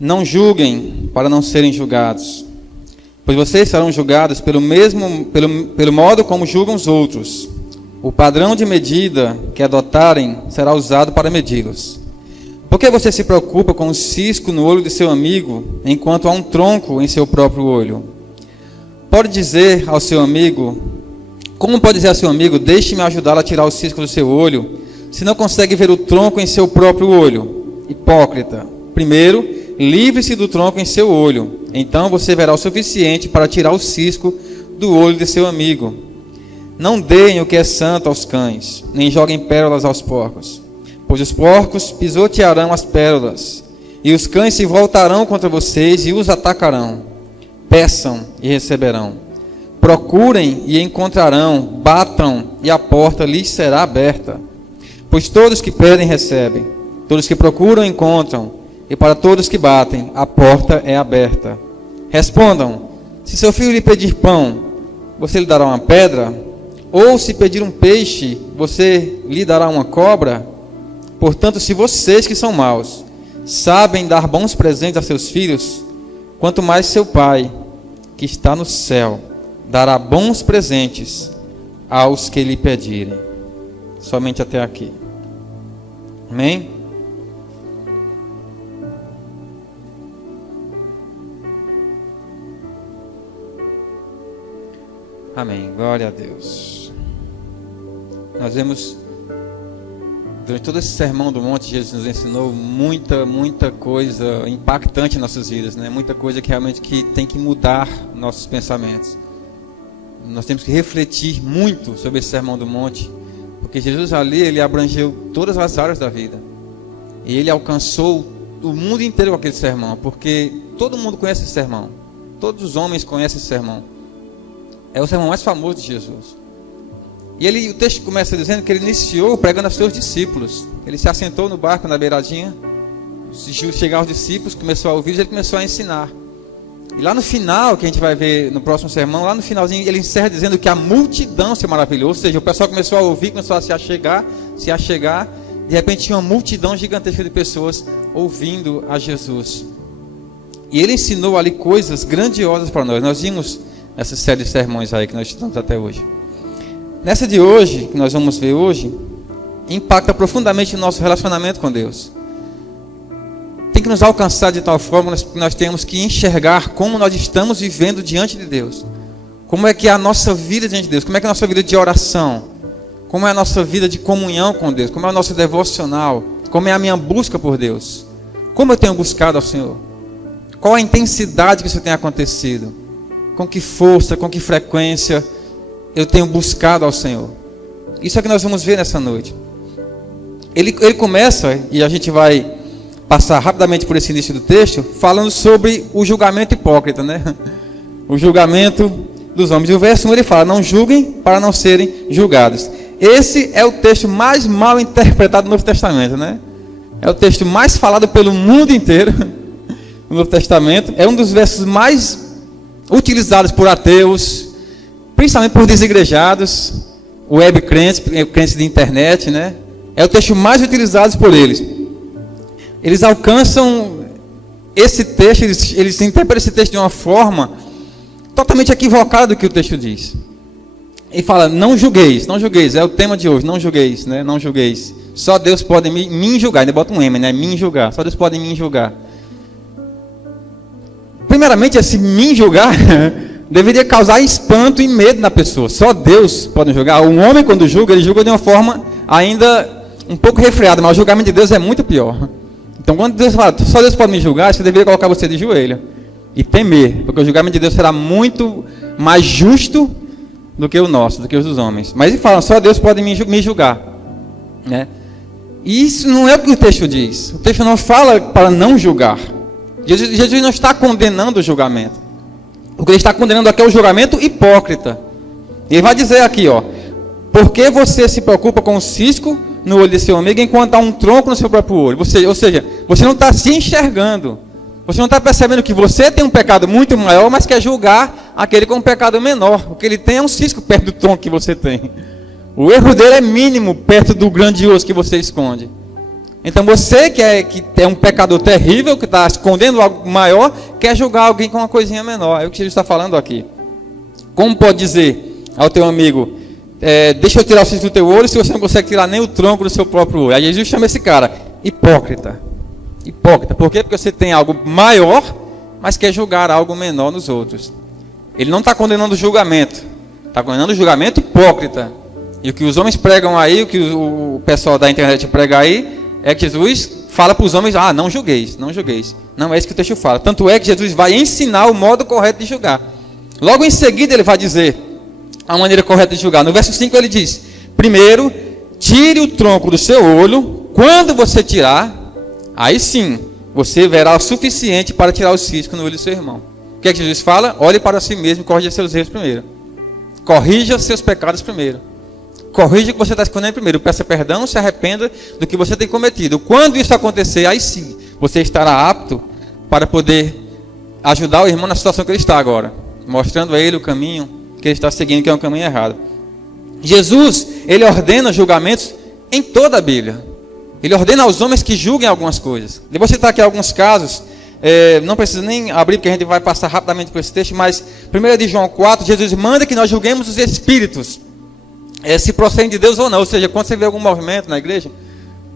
Não julguem para não serem julgados, pois vocês serão julgados pelo modo como julgam os outros. O padrão de medida que adotarem será usado para medi-los. Por que você se preocupa com o cisco no olho de seu amigo, enquanto há um tronco em seu próprio olho? Como pode dizer ao seu amigo, deixe-me ajudá-lo a tirar o cisco do seu olho, se não consegue ver o tronco em seu próprio olho? Hipócrita, primeiro, livre-se do tronco em seu olho, então você verá o suficiente para tirar o cisco do olho de seu amigo. Não deem o que é santo aos cães, nem joguem pérolas aos porcos, pois os porcos pisotearão as pérolas, e os cães se voltarão contra vocês e os atacarão. Peçam e receberão. Procurem e encontrarão. Batam e a porta lhes será aberta. Pois todos que pedem recebem, todos que procuram encontram, e para todos que batem a porta é aberta. Respondam: se seu filho lhe pedir pão, você lhe dará uma pedra? Ou se pedir um peixe, você lhe dará uma cobra? Portanto, se vocês que são maus sabem dar bons presentes a seus filhos, quanto mais seu Pai, que está no céu, dará bons presentes aos que lhe pedirem. Somente até aqui. Amém? Amém. Glória a Deus. Nós vemos, durante todo esse sermão do monte, Jesus nos ensinou muita coisa impactante em nossas vidas, né? Muita coisa que realmente tem que mudar nossos pensamentos. Nós temos que refletir muito sobre esse sermão do monte, porque Jesus ali, ele abrangeu todas as áreas da vida. E ele alcançou o mundo inteiro com aquele sermão, porque todo mundo conhece esse sermão. Todos os homens conhecem esse sermão. É o sermão mais famoso de Jesus. E o texto começa dizendo que ele iniciou pregando aos seus discípulos. Ele se assentou no barco na beiradinha, chegaram os discípulos, começou a ouvir e ele começou a ensinar. E lá no final, que a gente vai ver no próximo sermão, lá no finalzinho ele encerra dizendo que a multidão se maravilhou. Ou seja, o pessoal começou a ouvir, começou a se achegar. De repente tinha uma multidão gigantesca de pessoas ouvindo a Jesus. E ele ensinou ali coisas grandiosas para nós. Nós vimos essa série de sermões aí que nós estudamos até hoje. Nessa de hoje, que nós vamos ver hoje, impacta profundamente o nosso relacionamento com Deus. Tem que nos alcançar de tal forma que nós temos que enxergar como nós estamos vivendo diante de Deus. Como é que é a nossa vida diante de Deus? Como é que é a nossa vida de oração? Como é a nossa vida de comunhão com Deus? Como é o nosso devocional? Como é a minha busca por Deus? Como eu tenho buscado ao Senhor? Qual a intensidade que isso tem acontecido? Com que força, com que frequência eu tenho buscado ao Senhor? Isso é o que nós vamos ver nessa noite. Ele começa, e a gente vai passar rapidamente por esse início do texto, falando sobre o julgamento hipócrita, né? O julgamento dos homens. E o verso 1 ele fala: não julguem para não serem julgados. Esse é o texto mais mal interpretado do Novo Testamento, né? É o texto mais falado pelo mundo inteiro no Novo Testamento. É um dos versos mais utilizados por ateus, principalmente por desigrejados, web crentes de internet, né? É o texto mais utilizado por eles. Eles alcançam esse texto, eles interpretam esse texto de uma forma totalmente equivocada do que o texto diz. Ele fala: não julgueis, é o tema de hoje, não julgueis, né? Não julgueis. Só Deus pode me julgar, ainda bota um M, né? Me julgar, só Deus pode me julgar. Primeiramente, esse me julgar deveria causar espanto e medo na pessoa. Só Deus pode julgar. Um homem, quando julga, ele julga de uma forma ainda um pouco resfriada, mas o julgamento de Deus é muito pior. Então, quando Deus fala, só Deus pode me julgar, você deveria colocar você de joelho e temer, porque o julgamento de Deus será muito mais justo do que o nosso, do que os dos homens. Mas ele fala, só Deus pode me julgar, né? E isso não é o que o texto diz. O texto não fala para não julgar. Jesus não está condenando o julgamento. O que ele está condenando aqui é o julgamento hipócrita. Ele vai dizer aqui, ó: por que você se preocupa com o cisco no olho de seu amigo enquanto há um tronco no seu próprio olho? Ou seja, você não está se enxergando. Você não está percebendo que você tem um pecado muito maior, mas quer julgar aquele com um pecado menor. O que ele tem é um cisco perto do tronco que você tem. O erro dele é mínimo perto do grandioso que você esconde. Então você que é um pecador terrível, que está escondendo algo maior, quer julgar alguém com uma coisinha menor. É o que Jesus está falando aqui. Como pode dizer ao teu amigo, deixa eu tirar o cisco do teu olho, se você não consegue tirar nem o tronco do seu próprio olho? Aí Jesus chama esse cara, hipócrita. Hipócrita. Por quê? Porque você tem algo maior, mas quer julgar algo menor nos outros. Ele não está condenando o julgamento. Está condenando o julgamento hipócrita. E o que os homens pregam aí, o que o pessoal da internet prega aí, é que Jesus fala para os homens, não julgueis, não julgueis. Não é isso que o texto fala. Tanto é que Jesus vai ensinar o modo correto de julgar. Logo em seguida ele vai dizer a maneira correta de julgar. No verso 5 ele diz, primeiro, tire o tronco do seu olho, quando você tirar, aí sim, você verá o suficiente para tirar o cisco no olho do seu irmão. O que é que Jesus fala? Olhe para si mesmo e corrija seus erros primeiro. Corrija seus pecados primeiro. Corrija o que você está escondendo primeiro. Peça perdão, se arrependa do que você tem cometido. Quando isso acontecer, aí sim, você estará apto para poder ajudar o irmão na situação que ele está agora. Mostrando a ele o caminho que ele está seguindo, que é um caminho errado. Jesus, ele ordena julgamentos em toda a Bíblia. Ele ordena aos homens que julguem algumas coisas. Eu vou citar aqui alguns casos. Não precisa nem abrir, porque a gente vai passar rapidamente por esse texto. Mas, 1 de João 4, Jesus manda que nós julguemos os espíritos. Se procedem de Deus ou não. Ou seja, quando você vê algum movimento na igreja,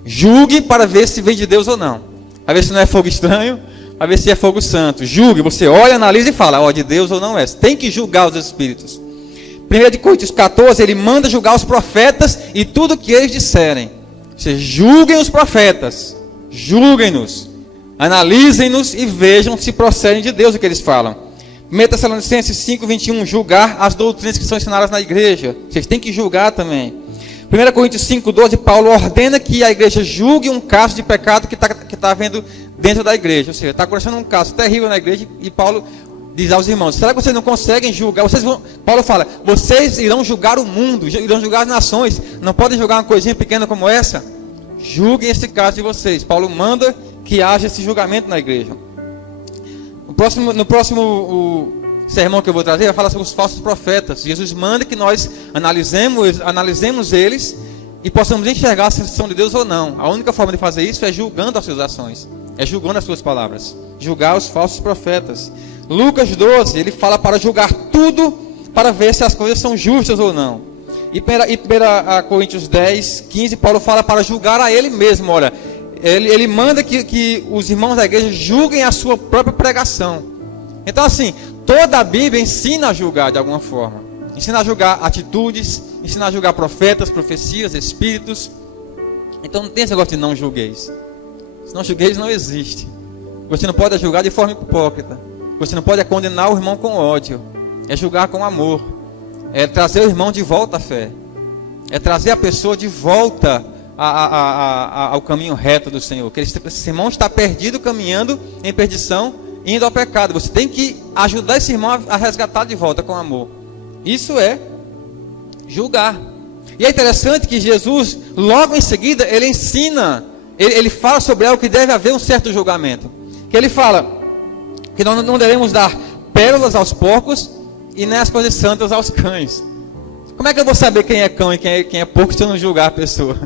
julgue para ver se vem de Deus ou não. Para ver se não é fogo estranho, para ver se é fogo santo. Julgue, você olha, analisa e fala, de Deus ou não é. Você tem que julgar os espíritos. 1 Coríntios 14, ele manda julgar os profetas e tudo que eles disserem. Ou seja, julguem os profetas, julguem-nos, analisem-nos e vejam se procedem de Deus o que eles falam. 1 Tessalonicenses 5, 21, julgar as doutrinas que são ensinadas na igreja. Vocês têm que julgar também. 1 Coríntios 5, 12, Paulo ordena que a igreja julgue um caso de pecado que está havendo dentro da igreja. Ou seja, está acontecendo um caso terrível na igreja e Paulo diz aos irmãos, será que vocês não conseguem julgar? Paulo fala, vocês irão julgar o mundo, irão julgar as nações. Não podem julgar uma coisinha pequena como essa? Julguem esse caso de vocês. Paulo manda que haja esse julgamento na igreja. No próximo sermão que eu vou trazer, vai falar sobre os falsos profetas. Jesus manda que nós analisemos eles e possamos enxergar se são de Deus ou não. A única forma de fazer isso é julgando as suas ações, é julgando as suas palavras, julgar os falsos profetas. Lucas 12, ele fala para julgar tudo, para ver se as coisas são justas ou não. E 1 Coríntios 10, 15, Paulo fala para julgar a ele mesmo. Olha, ele manda que os irmãos da igreja julguem a sua própria pregação. Então assim, toda a Bíblia ensina a julgar de alguma forma. Ensina a julgar atitudes, ensina a julgar profetas, profecias, espíritos. Então não tem esse negócio de não julgueis. Se não julgueis, não existe. Você não pode julgar de forma hipócrita. Você não pode condenar o irmão com ódio. É julgar com amor. É trazer o irmão de volta à fé. É trazer a pessoa de volta ao caminho reto do Senhor. Que esse irmão está perdido, caminhando em perdição, indo ao pecado. Você tem que ajudar esse irmão a resgatar de volta com amor. Isso é julgar. E é interessante que Jesus, logo em seguida, ele ensina, ele fala sobre algo que deve haver um certo julgamento. Que ele fala que nós não devemos dar pérolas aos porcos e nem as coisas santas aos cães. Como é que eu vou saber quem é cão e quem é porco se eu não julgar a pessoa?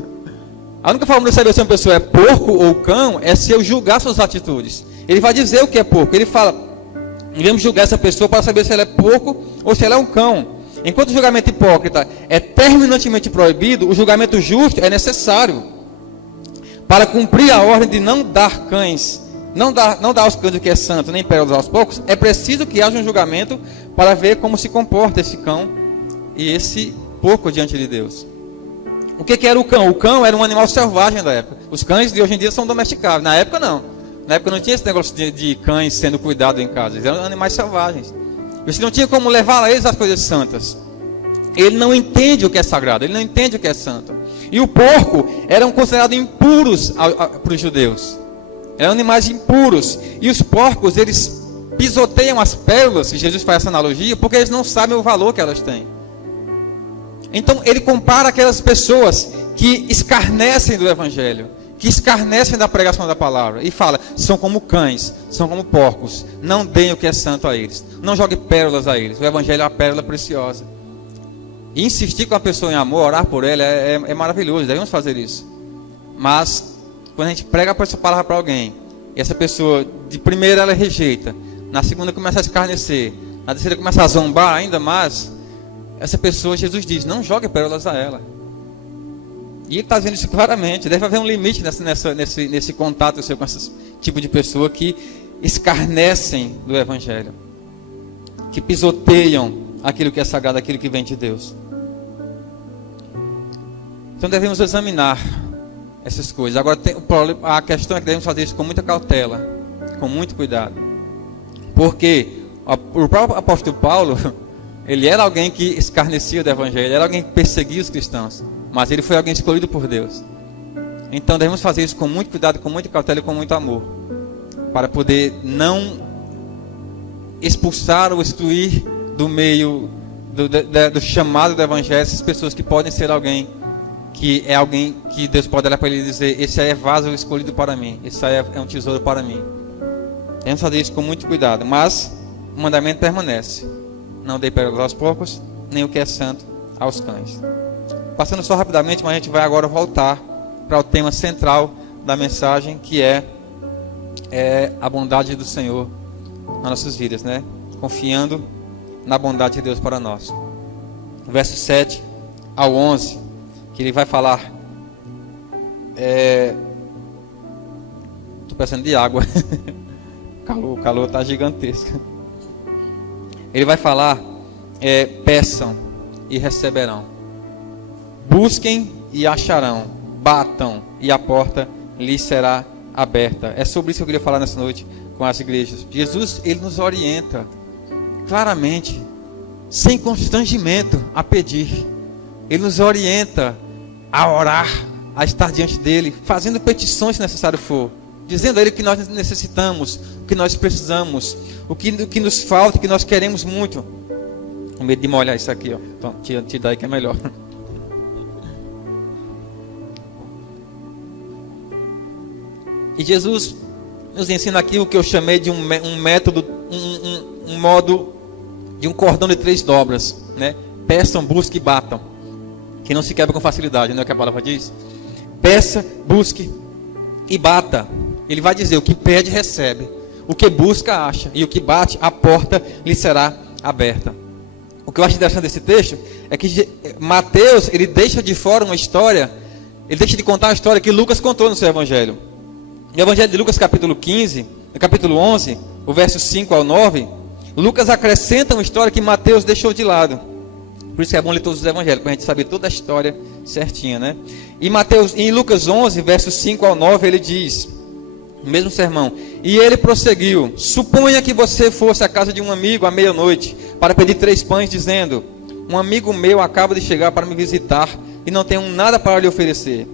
A única forma de saber se uma pessoa é porco ou cão é se eu julgar suas atitudes. Ele vai dizer o que é porco. Ele fala, devemos julgar essa pessoa para saber se ela é porco ou se ela é um cão. Enquanto o julgamento hipócrita é terminantemente proibido, o julgamento justo é necessário para cumprir a ordem de não dar cães, não dar aos cães o que é santo, nem pérolas aos porcos. É preciso que haja um julgamento para ver como se comporta esse cão e esse porco diante de Deus. O que era o cão? O cão era um animal selvagem da época. Os cães de hoje em dia são domesticados. Na época não. Na época não tinha esse negócio de cães sendo cuidados em casa. Eles eram animais selvagens. Você não tinha como levar a eles as coisas santas. Ele não entende o que é sagrado. Ele não entende o que é santo. E o porco eram considerados impuros para os judeus. Eram animais impuros. E os porcos, eles pisoteiam as pérolas, e Jesus faz essa analogia, porque eles não sabem o valor que elas têm. Então ele compara aquelas pessoas que escarnecem do Evangelho, que escarnecem da pregação da palavra, e fala, são como cães, são como porcos, não deem o que é santo a eles, não jogue pérolas a eles. O Evangelho é uma pérola preciosa. E insistir com a pessoa em amor, orar por ela, é maravilhoso, devemos fazer isso. Mas quando a gente prega essa palavra para alguém, e essa pessoa, de primeira ela rejeita, na segunda começa a escarnecer, na terceira começa a zombar ainda mais, essa pessoa, Jesus diz, não jogue pérolas a ela. E ele está dizendo isso claramente. Deve haver um limite nesse contato seu com esse tipo de pessoa que escarnecem do Evangelho, que pisoteiam aquilo que é sagrado, aquilo que vem de Deus. Então devemos examinar essas coisas. Agora a questão é que devemos fazer isso com muita cautela, com muito cuidado, porque o próprio apóstolo Paulo, ele era alguém que escarnecia do Evangelho, ele era alguém que perseguia os cristãos, mas ele foi alguém escolhido por Deus. Então devemos fazer isso com muito cuidado, com muita cautela e com muito amor, para poder não expulsar ou excluir do meio do chamado do Evangelho essas pessoas que podem ser alguém que Deus pode olhar para ele e dizer, esse aí é vaso escolhido para mim, esse aí é um tesouro para mim. Devemos fazer isso com muito cuidado, mas o mandamento permanece: não dê pérolas aos porcos, nem o que é santo aos cães. Passando só rapidamente, mas a gente vai agora voltar para o tema central da mensagem, que é a bondade do Senhor nas nossas vidas, né? Confiando na bondade de Deus para nós. Verso 7 ao 11, que ele vai falar, estou precisando de água, o calor está gigantesco. Ele vai falar, peçam e receberão, busquem e acharão, batam e a porta lhes será aberta. É sobre isso que eu queria falar nessa noite com as igrejas. Jesus, ele nos orienta claramente, sem constrangimento, a pedir. Ele nos orienta a orar, a estar diante dele, fazendo petições se necessário for, dizendo a ele o que nós necessitamos, o que nós precisamos, o que nos falta, o que nós queremos muito. Com medo de molhar isso aqui, ó. Então, te dá aí que é melhor. E Jesus nos ensina aqui o que eu chamei de um método, um modo de um cordão de 3 dobras, né? Peçam, busquem e batam, que não se quebra com facilidade, não é o que a palavra diz? Peça, busque e bata. Ele vai dizer, o que pede, recebe, o que busca, acha, e o que bate, a porta lhe será aberta. O que eu acho interessante desse texto é que Mateus, ele deixa de fora uma história, ele deixa de contar a história que Lucas contou no seu Evangelho. No Evangelho de Lucas, capítulo 15, no capítulo 11, o verso 5 ao 9, Lucas acrescenta uma história que Mateus deixou de lado. Por isso que é bom ler todos os evangelhos, para a gente saber toda a história certinha, né? E em Lucas 11, versos 5 ao 9, ele diz, no mesmo sermão, e ele prosseguiu, suponha que você fosse à casa de um amigo à meia-noite, para pedir 3 pães, dizendo, um amigo meu acaba de chegar para me visitar, e não tenho nada para lhe oferecer.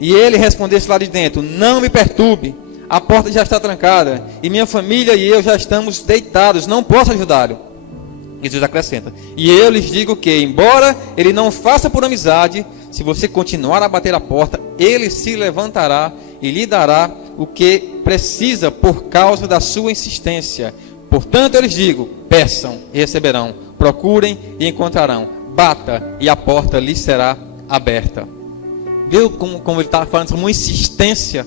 E ele respondesse lá de dentro, não me perturbe, a porta já está trancada, e minha família e eu já estamos deitados, não posso ajudá-lo. Jesus acrescenta, e eu lhes digo que, embora ele não faça por amizade, se você continuar a bater a porta, ele se levantará e lhe dará o que precisa por causa da sua insistência. Portanto, eu lhes digo, peçam e receberão, procurem e encontrarão, bata e a porta lhes será aberta. Viu como ele está falando sobre uma insistência?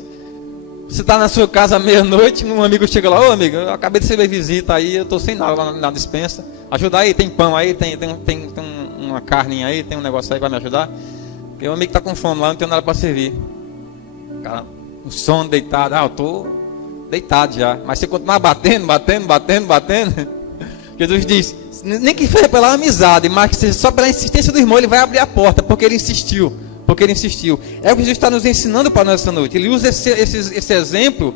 Você está na sua casa à meia-noite, um amigo chega lá, ô amigo, eu acabei de receber visita aí, eu estou sem nada lá na despensa, ajuda aí, tem pão aí, tem uma carninha aí, tem um negócio aí, vai me ajudar? Porque o amigo está com fome lá, não tem nada para servir. Cara, o sono, deitado, eu estou deitado já, mas você continuar batendo, Jesus diz, nem que seja pela amizade, mas que seja só pela insistência do irmão, ele vai abrir a porta, porque ele insistiu. É o que Jesus está nos ensinando para nós essa noite. Ele usa esse exemplo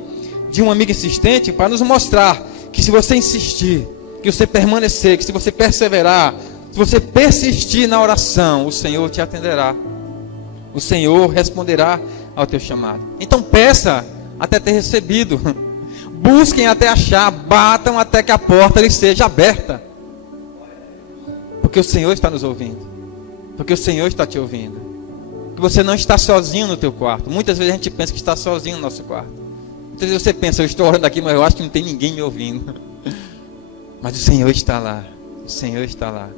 de um amigo insistente para nos mostrar que se você insistir, que você permanecer, que se você perseverar, se você persistir na oração, o Senhor te atenderá. O Senhor responderá ao teu chamado. Então peça até ter recebido. Busquem até achar, batam até que a porta lhe seja aberta. Porque o Senhor está nos ouvindo. Porque o Senhor está te ouvindo. Que você não está sozinho no teu quarto. Muitas vezes a gente pensa que está sozinho no nosso quarto. Muitas vezes você pensa, eu estou orando aqui, mas eu acho que não tem ninguém me ouvindo. Mas o Senhor está lá. O Senhor está lá.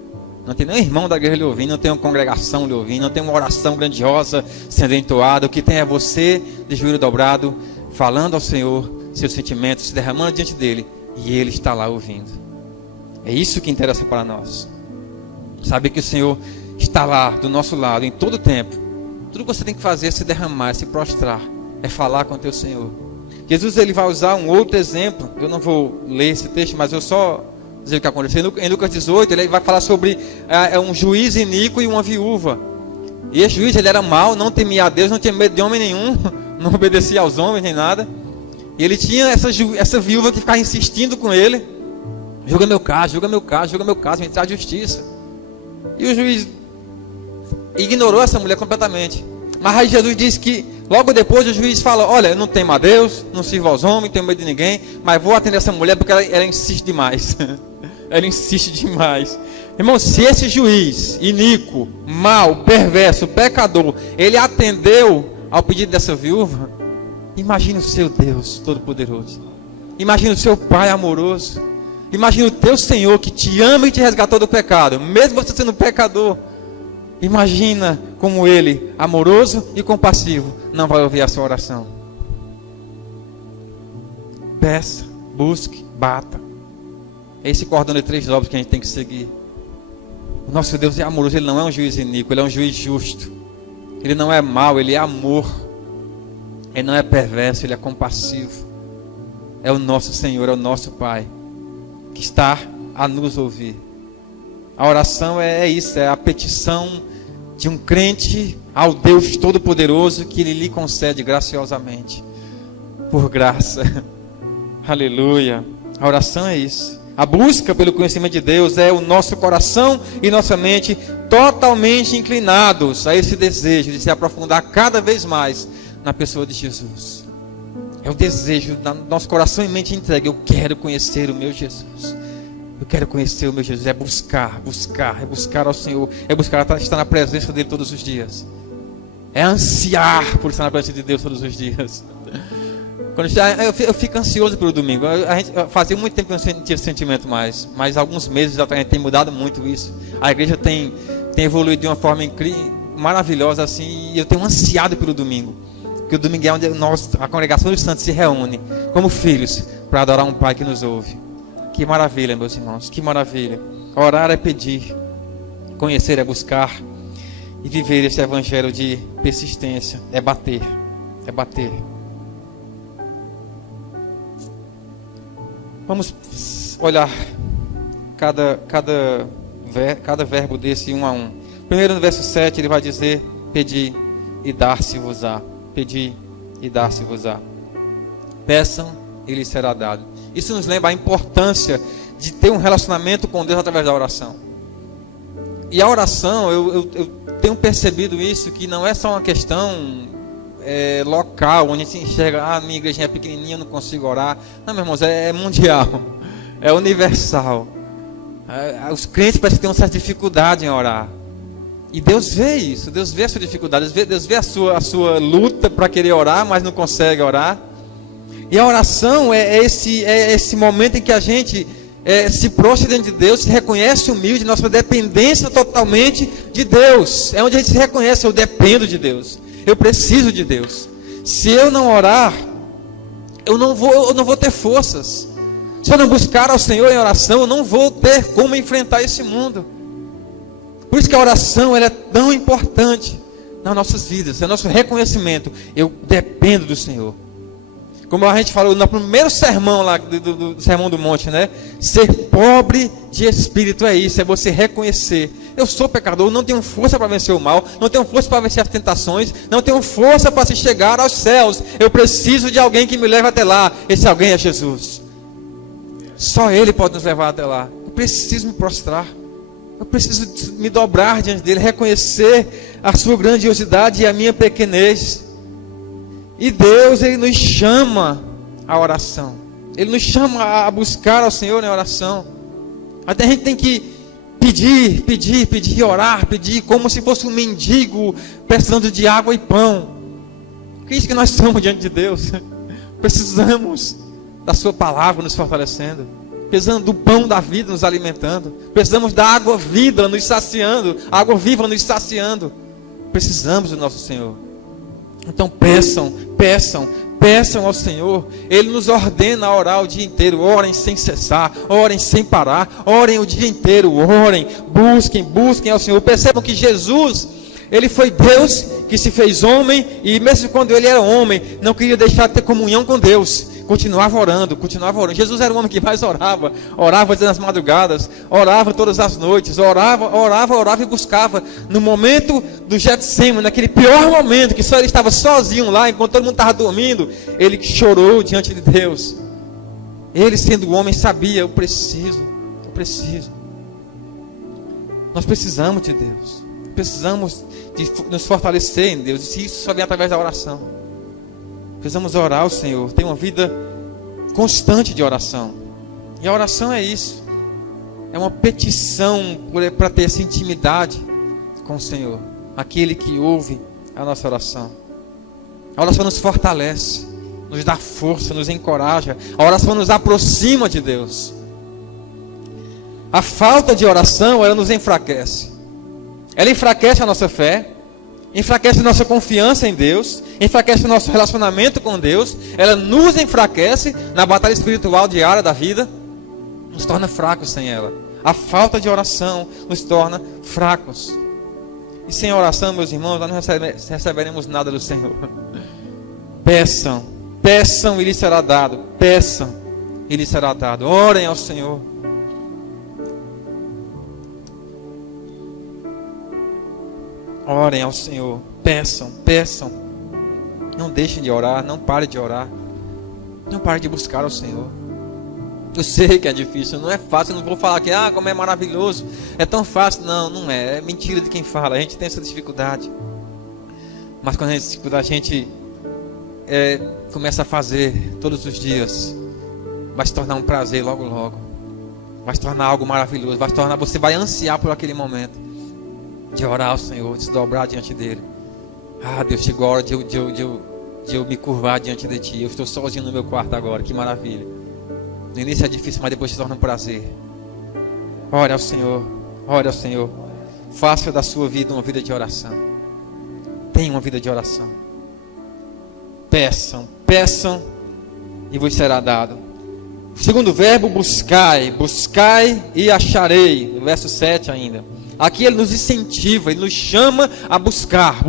Não tem nenhum irmão da igreja lhe ouvindo, não tem uma congregação lhe ouvindo, não tem uma oração grandiosa sendo entoada. O que tem é você de joelho dobrado, falando ao Senhor seus sentimentos, se derramando diante dele, e ele está lá ouvindo. É isso que interessa para nós. Saber que o Senhor está lá do nosso lado em todo o tempo. Tudo que você tem que fazer é se derramar, é se prostrar, é falar com o teu Senhor. Jesus, ele vai usar um outro exemplo. Eu não vou ler esse texto, mas eu só dizer o que aconteceu. Em Lucas 18, ele vai falar sobre um juiz iníquo e uma viúva. E esse juiz, ele era mau, não temia a Deus, não tinha medo de homem nenhum, não obedecia aos homens nem nada. E ele tinha essa viúva que ficava insistindo com ele: julga meu caso, julga meu caso, julga meu caso, me traz justiça. E o juiz ignorou essa mulher completamente. Mas aí Jesus disse que logo depois o juiz fala: olha, eu não temo a Deus, não sirvo aos homens, não tenho medo de ninguém, mas vou atender essa mulher porque ela insiste demais. Ela insiste demais. Irmão, se esse juiz iníquo, mau, perverso, pecador, ele atendeu ao pedido dessa viúva, imagine o seu Deus Todo-Poderoso. Imagine o seu Pai amoroso. Imagine o teu Senhor que te ama e te resgatou do pecado, mesmo você sendo pecador. Imagina como Ele, amoroso e compassivo, não vai ouvir a sua oração. Peça, busque, bata. É esse cordão de 3 obras que a gente tem que seguir. O nosso Deus é amoroso, Ele não é um juiz iníquo, Ele é um juiz justo. Ele não é mau, Ele é amor. Ele não é perverso, Ele é compassivo. É o nosso Senhor, é o nosso Pai, que está a nos ouvir. A oração é isso, é a petição de um crente ao Deus Todo-Poderoso, que Ele lhe concede graciosamente, por graça. Aleluia. A oração é isso. A busca pelo conhecimento de Deus é o nosso coração e nossa mente totalmente inclinados a esse desejo de se aprofundar cada vez mais na pessoa de Jesus. É o desejo do nosso coração e mente entregue. Eu quero conhecer o meu Jesus. Eu quero conhecer o meu Jesus. É buscar ao Senhor. É buscar estar na presença dEle todos os dias. É ansiar por estar na presença de Deus todos os dias. Quando eu fico ansioso pelo domingo. Fazia muito tempo que eu não sentia esse sentimento mais. Mas alguns meses já tem mudado muito isso. A igreja tem evoluído de uma forma maravilhosa assim. E eu tenho ansiado pelo domingo. Porque o domingo é onde a congregação dos santos se reúne como filhos para adorar um Pai que nos ouve. Que maravilha, meus irmãos, que maravilha. Orar é pedir, conhecer é buscar, e viver esse evangelho de persistência é bater, é bater. Vamos olhar cada verbo desse um a um. Primeiro no verso 7 ele vai dizer: pedi e dar-se-vos-á. Pedi e dar-se-vos-á. Peçam e lhes será dado. Isso nos lembra a importância de ter um relacionamento com Deus através da oração. E a oração, eu tenho percebido isso, que não é só uma questão local, onde a gente enxerga: minha igrejinha é pequenininha, eu não consigo orar. Não, meus irmãos, é mundial, é universal. Os crentes parecem ter uma certa dificuldade em orar. E Deus vê isso, Deus vê a sua dificuldade, Deus vê a sua luta para querer orar, mas não consegue orar. E a oração é esse momento em que a gente se prostra diante de Deus, se reconhece humilde, nossa dependência totalmente de Deus. É onde a gente se reconhece: eu dependo de Deus, eu preciso de Deus. Se eu não orar, eu não vou ter forças. Se eu não buscar ao Senhor em oração, eu não vou ter como enfrentar esse mundo. Por isso que a oração ela é tão importante nas nossas vidas. É nosso reconhecimento: eu dependo do Senhor. Como a gente falou no primeiro sermão lá do Sermão do Monte, né? Ser pobre de espírito é isso, é você reconhecer: eu sou pecador, eu não tenho força para vencer o mal, não tenho força para vencer as tentações, não tenho força para se chegar aos céus. Eu preciso de alguém que me leve até lá. Esse alguém é Jesus. Só Ele pode nos levar até lá. Eu preciso me prostrar. Eu preciso me dobrar diante dele, reconhecer a sua grandiosidade e a minha pequenez. E Deus, Ele nos chama à oração. Ele nos chama a buscar ao Senhor em oração. Até a gente tem que pedir, orar, pedir como se fosse um mendigo precisando de água e pão. Que é isso que nós somos diante de Deus. Precisamos da sua palavra nos fortalecendo. Precisamos do pão da vida nos alimentando. Precisamos da água viva nos saciando. Água viva nos saciando. Precisamos do nosso Senhor. Então peçam ao Senhor. Ele nos ordena a orar o dia inteiro. Orem sem cessar, orem sem parar, orem o dia inteiro, orem, busquem ao Senhor. Percebam que Jesus, Ele foi Deus que se fez homem, e mesmo quando Ele era homem, não queria deixar de ter comunhão com Deus. Continuava orando. Jesus era o homem que mais orava nas madrugadas, orava todas as noites, orava e buscava. No momento do Getsemane, naquele pior momento, que só ele estava sozinho lá, enquanto todo mundo estava dormindo, ele chorou diante de Deus. Ele, sendo homem, sabia: eu preciso. Nós precisamos de Deus, precisamos de nos fortalecer em Deus, e isso só vem através da oração. Precisamos orar ao Senhor, ter uma vida constante de oração. E a oração é isso. É uma petição para ter essa intimidade com o Senhor. Aquele que ouve a nossa oração. A oração nos fortalece, nos dá força, nos encoraja. A oração nos aproxima de Deus. A falta de oração, ela nos enfraquece. Ela enfraquece a nossa fé, enfraquece nossa confiança em Deus, enfraquece nosso relacionamento com Deus. Ela nos enfraquece na batalha espiritual diária da vida, nos torna fracos sem ela. A falta de oração nos torna fracos. E sem oração, meus irmãos, nós não receberemos nada do Senhor. Peçam e lhes será dado. Peçam e lhes será dado. Orem ao Senhor. Orem ao Senhor, peçam. Não deixem de orar, não pare de orar. Não pare de buscar ao Senhor. Eu sei que é difícil, não é fácil. Eu não vou falar que, como é maravilhoso, é tão fácil. Não é, é mentira de quem fala. A gente tem essa dificuldade. Mas quando a gente começa a fazer todos os dias, vai se tornar um prazer logo. Vai se tornar algo maravilhoso. Você vai ansiar por aquele momento de orar ao Senhor, de se dobrar diante dele. Deus, chegou a hora de eu me curvar diante de ti. Eu estou sozinho no meu quarto agora, que maravilha. No início é difícil, mas depois se torna um prazer. Ore ao Senhor. Faça da sua vida uma vida de oração. Tenha uma vida de oração. Peçam e vos será dado. O segundo verbo, buscai e acharei. No verso 7 ainda. Aqui ele nos incentiva, ele nos chama a buscar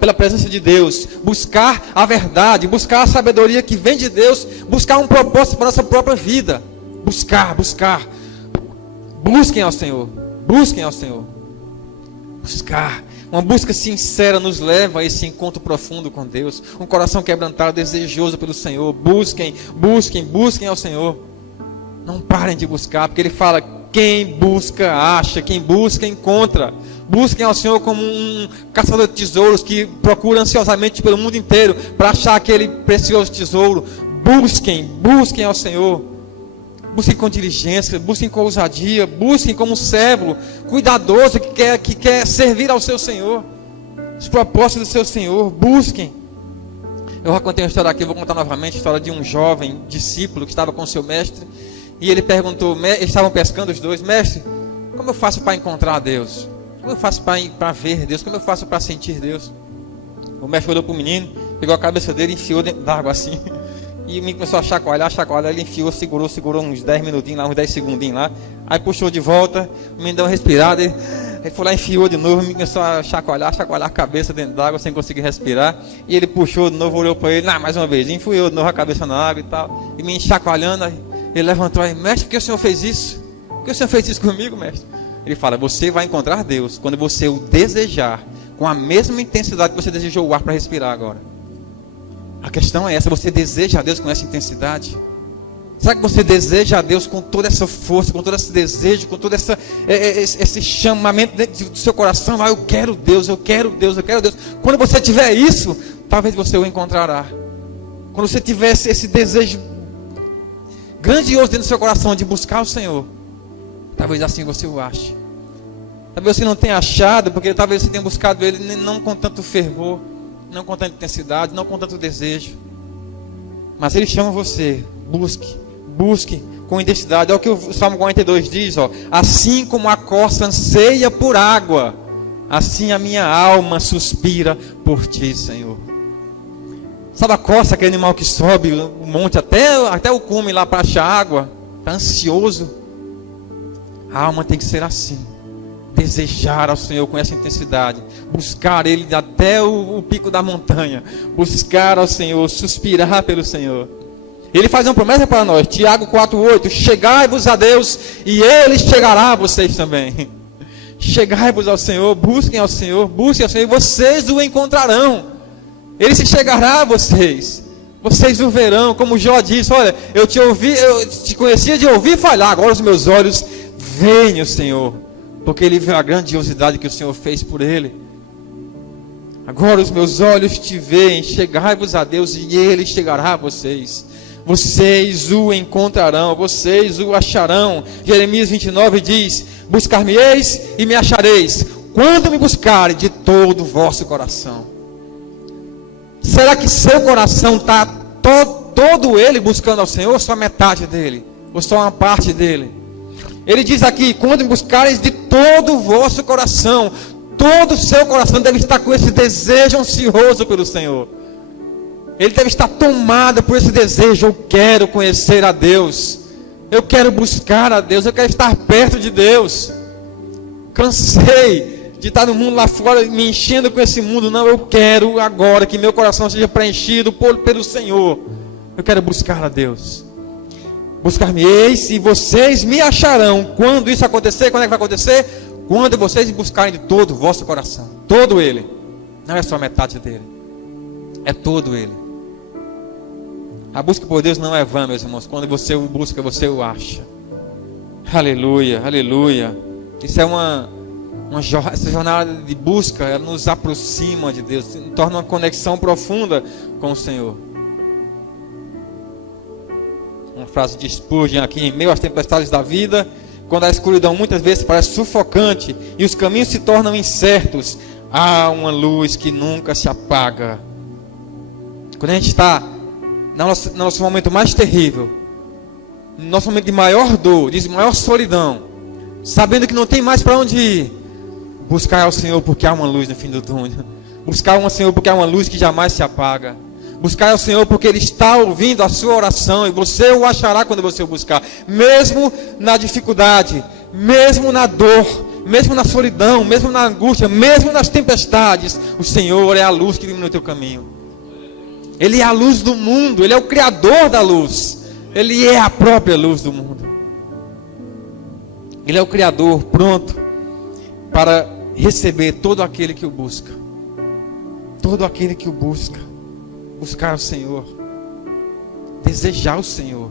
pela presença de Deus, buscar a verdade, buscar a sabedoria que vem de Deus, buscar um propósito para a nossa própria vida. Buscar. Busquem ao Senhor. Buscar. Uma busca sincera nos leva a esse encontro profundo com Deus. Um coração quebrantado, desejoso pelo Senhor. Busquem ao Senhor. Não parem de buscar, porque ele fala: quem busca, acha. Quem busca, encontra. Busquem ao Senhor como um caçador de tesouros que procura ansiosamente pelo mundo inteiro para achar aquele precioso tesouro. Busquem ao Senhor. Busquem com diligência, busquem com ousadia, busquem como um servo cuidadoso que quer servir ao seu Senhor. Os propósitos do seu Senhor, busquem. Eu já contei uma história aqui, vou contar novamente, a história de um jovem discípulo que estava com seu mestre. E ele perguntou, eles estavam pescando os dois: mestre, como eu faço para encontrar Deus? Como eu faço para ver Deus? Como eu faço para sentir Deus? O mestre olhou para o menino, pegou a cabeça dele e enfiou dentro d'água assim. E o menino começou a chacoalhar, ele enfiou, segurou uns 10 minutinhos lá, uns 10 segundinhos lá. Aí puxou de volta, o menino deu uma respirada, ele foi lá e enfiou de novo, o menino começou a chacoalhar a cabeça dentro d'água sem conseguir respirar. E ele puxou de novo, olhou para ele, mais uma vez, enfiou de novo a cabeça na água e tal. E o menino chacoalhando, ele levantou aí: mestre, por que o senhor fez isso? Por que o senhor fez isso comigo, mestre? Ele fala: você vai encontrar Deus quando você o desejar com a mesma intensidade que você desejou o ar para respirar agora. A questão é essa: você deseja a Deus com essa intensidade? Será que você deseja a Deus com toda essa força, com todo esse desejo, com todo esse chamamento dentro do seu coração? Eu quero Deus. Quando você tiver isso, talvez você o encontrará. Quando você tiver esse desejo grandioso dentro do seu coração de buscar o Senhor, talvez assim você o ache. Talvez você não tenha achado, porque talvez você tenha buscado Ele não com tanto fervor, não com tanta intensidade, não com tanto desejo. Mas Ele chama você: busque com intensidade. É o que o Salmo 42 diz, ó: assim como a corça anseia por água, assim a minha alma suspira por ti, Senhor. Sabe a corça, aquele animal que sobe o monte até o cume lá para achar água? Está ansioso. A alma tem que ser assim. Desejar ao Senhor com essa intensidade. Buscar Ele até o pico da montanha. Buscar ao Senhor, suspirar pelo Senhor. Ele faz uma promessa para nós. Tiago 4,8: chegai-vos a Deus e Ele chegará a vocês também. Chegai-vos ao Senhor, busquem ao Senhor e vocês o encontrarão. Ele se chegará a vocês. Vocês o verão, como Jó disse: olha, eu te conhecia de ouvir falar, agora os meus olhos veem o Senhor, porque ele viu a grandiosidade que o Senhor fez por ele. Agora os meus olhos te veem. Chegai-vos a Deus e Ele chegará a vocês. Vocês o encontrarão, vocês o acharão. Jeremias 29 diz: buscar-me-eis e me achareis, quando me buscarem de todo o vosso coração. Será que seu coração está todo ele buscando ao Senhor, ou só metade dele, ou só uma parte dele? Ele diz aqui: quando me buscareis de todo o vosso coração. Todo o seu coração deve estar com esse desejo ansioso pelo Senhor. Ele deve estar tomado por esse desejo. Eu quero conhecer a Deus, eu quero buscar a Deus, eu quero estar perto de Deus. Cansei de estar no mundo lá fora, me enchendo com esse mundo. Não, eu quero agora que meu coração seja preenchido pelo Senhor. Eu quero buscar a Deus. Buscar-me-eis e vocês me acharão. Quando isso acontecer, quando é que vai acontecer? Quando vocês me buscarem de todo o vosso coração. Todo ele. Não é só metade dele, é todo ele. A busca por Deus não é vã, meus irmãos. Quando você o busca, você o acha. Aleluia, aleluia. Isso é essa jornada de busca, ela nos aproxima de Deus, torna uma conexão profunda com o Senhor. Uma frase de Spurgeon aqui: em meio às tempestades da vida, quando a escuridão muitas vezes parece sufocante e os caminhos se tornam incertos, há uma luz que nunca se apaga. Quando a gente está no nosso momento mais terrível, no nosso momento de maior dor, de maior solidão, sabendo que não tem mais para onde ir, buscar ao Senhor porque há uma luz no fim do túnel. Buscar ao Senhor porque há uma luz que jamais se apaga. Buscar ao Senhor porque Ele está ouvindo a sua oração, e você o achará quando você o buscar. Mesmo na dificuldade, mesmo na dor, mesmo na solidão, mesmo na angústia, mesmo nas tempestades, o Senhor é a luz que ilumina o teu caminho. Ele é a luz do mundo, Ele é o Criador da luz. Ele é a própria luz do mundo. Ele é o Criador pronto para receber todo aquele que o busca. Todo aquele que o busca. Buscar o Senhor. Desejar o Senhor.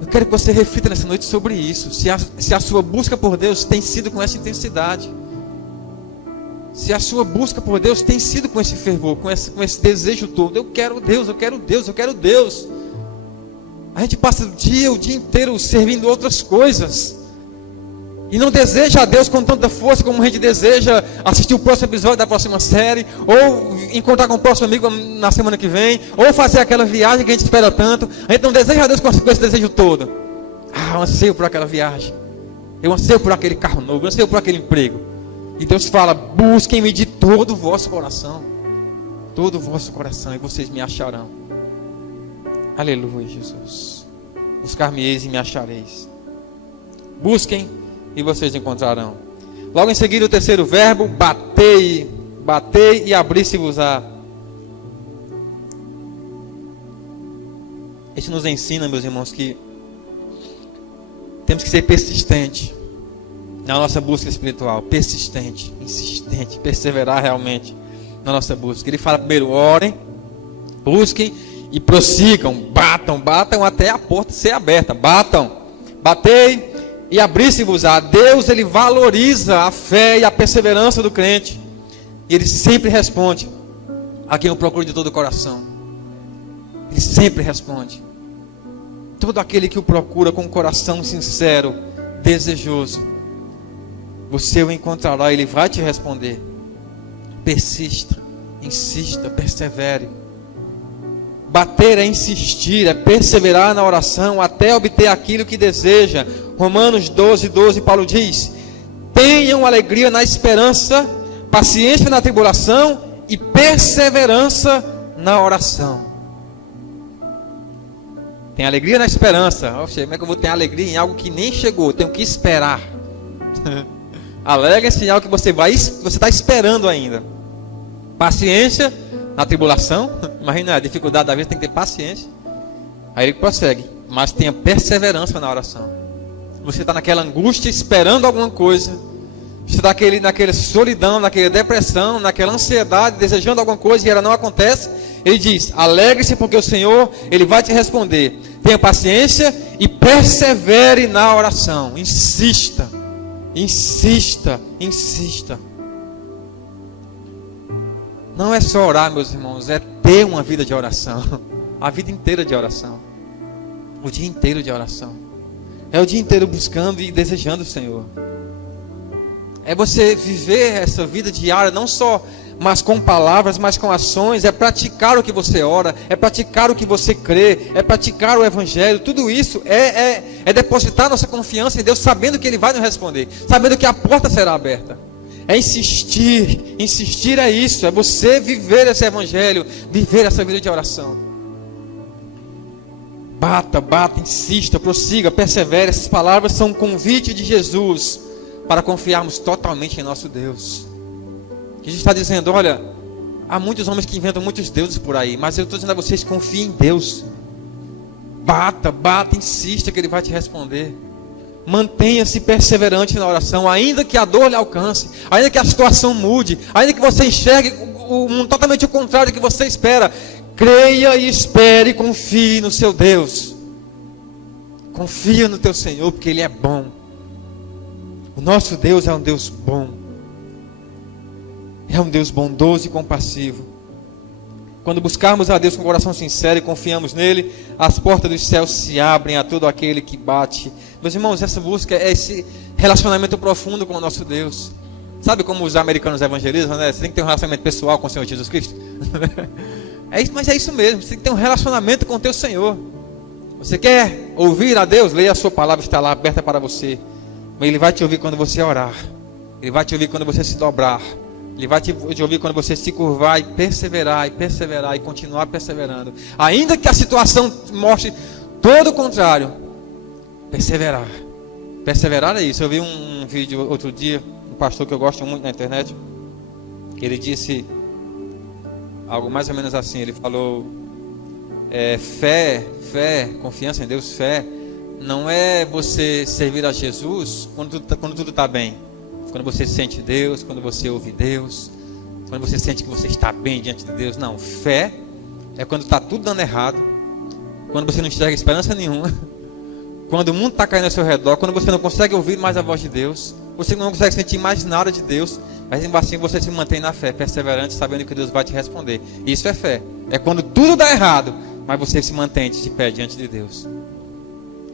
Eu quero que você reflita nessa noite sobre isso. Se a sua busca por Deus tem sido com essa intensidade. Se a sua busca por Deus tem sido com esse fervor, com esse desejo todo. Eu quero Deus, eu quero Deus, eu quero Deus. A gente passa o dia inteiro servindo outras coisas. E não deseja a Deus com tanta força como a gente deseja assistir o próximo episódio da próxima série, ou encontrar com o próximo amigo na semana que vem, ou fazer aquela viagem que a gente espera tanto. A gente não deseja a Deus com esse desejo todo. Eu anseio por aquela viagem, eu anseio por aquele carro novo, eu anseio por aquele emprego. E Deus fala: busquem-me de todo o vosso coração. Todo o vosso coração, e vocês me acharão. Aleluia, Jesus. Buscar-me-eis e me achareis. Busquem e vocês encontrarão. Logo em seguida o terceiro verbo: batei e abri-se-vos-á. Isso nos ensina, meus irmãos, que temos que ser persistentes na nossa busca espiritual. Persistente, insistente, perseverar realmente na nossa busca. Ele fala primeiro: orem, busquem e prossigam. Batam até a porta ser aberta. Batei e abri-se-vos-á. Deus, Ele valoriza a fé e a perseverança do crente. E Ele sempre responde a quem o procura de todo o coração. Ele sempre responde. Todo aquele que o procura com um coração sincero, desejoso, você o encontrará, Ele vai te responder. Persista, insista, persevere. Bater é insistir, é perseverar na oração até até obter aquilo que deseja. Romanos 12:12, Paulo diz: tenham alegria na esperança, paciência na tribulação e perseverança na oração. Tem alegria na esperança. Oxe, como é que eu vou ter alegria em algo que nem chegou? Tenho que esperar. Alegre-se em algo que você está esperando ainda. Paciência na tribulação. Imagina a dificuldade da vida, tem que ter paciência. Aí ele prossegue: mas tenha perseverança na oração. Você está naquela angústia, esperando alguma coisa. Você está naquela solidão, naquela depressão, naquela ansiedade, desejando alguma coisa e ela não acontece. Ele diz: alegre-se porque o Senhor, Ele vai te responder. Tenha paciência e persevere na oração. Insista, insista, insista. Não é só orar, meus irmãos, é ter uma vida de oração. A vida inteira de oração. O dia inteiro de oração. É o dia inteiro buscando e desejando o Senhor. É você viver essa vida diária, não só mas com palavras, mas com ações. É praticar o que você ora, é praticar o que você crê, é praticar o Evangelho. Tudo isso é depositar nossa confiança em Deus, sabendo que Ele vai nos responder, sabendo que a porta será aberta. É insistir, insistir é isso, é você viver esse Evangelho, viver essa vida de oração. Bata, insista, prossiga, persevere. Essas palavras são um convite de Jesus para confiarmos totalmente em nosso Deus. Jesus está dizendo: olha, há muitos homens que inventam muitos deuses por aí, mas eu estou dizendo a vocês, confiem em Deus. Bata, insista que Ele vai te responder. Mantenha-se perseverante na oração, ainda que a dor lhe alcance, ainda que a situação mude, ainda que você enxergue totalmente o contrário do que você espera. Creia e espere e confie no seu Deus. Confia no teu Senhor, porque Ele é bom. O nosso Deus é um Deus bom. É um Deus bondoso e compassivo. Quando buscarmos a Deus com coração sincero e confiamos nele, as portas dos céus se abrem a todo aquele que bate. Meus irmãos, essa busca é esse relacionamento profundo com o nosso Deus. Sabe como os americanos evangelizam, né? Você tem que ter um relacionamento pessoal com o Senhor Jesus Cristo. Mas é isso mesmo, você tem que ter um relacionamento com o teu Senhor. Você quer ouvir a Deus? Leia a sua palavra, está lá aberta para você. Mas Ele vai te ouvir quando você orar. Ele vai te ouvir quando você se dobrar. Ele vai te ouvir quando você se curvar e perseverar e continuar perseverando. Ainda que a situação mostre todo o contrário, perseverar. Perseverar é isso. Eu vi um vídeo outro dia, um pastor que eu gosto muito na internet, que ele disse algo mais ou menos assim. Ele falou: fé, confiança em Deus, fé, não é você servir a Jesus quando tudo está bem. Quando você sente Deus, quando você ouve Deus, quando você sente que você está bem diante de Deus. Não, fé é quando está tudo dando errado, quando você não enxerga esperança nenhuma, quando o mundo está caindo ao seu redor, quando você não consegue ouvir mais a voz de Deus, você não consegue sentir mais nada de Deus, mas assim você se mantém na fé, perseverante, sabendo que Deus vai te responder. Isso é fé. É quando tudo dá errado, mas você se mantém de pé diante de Deus.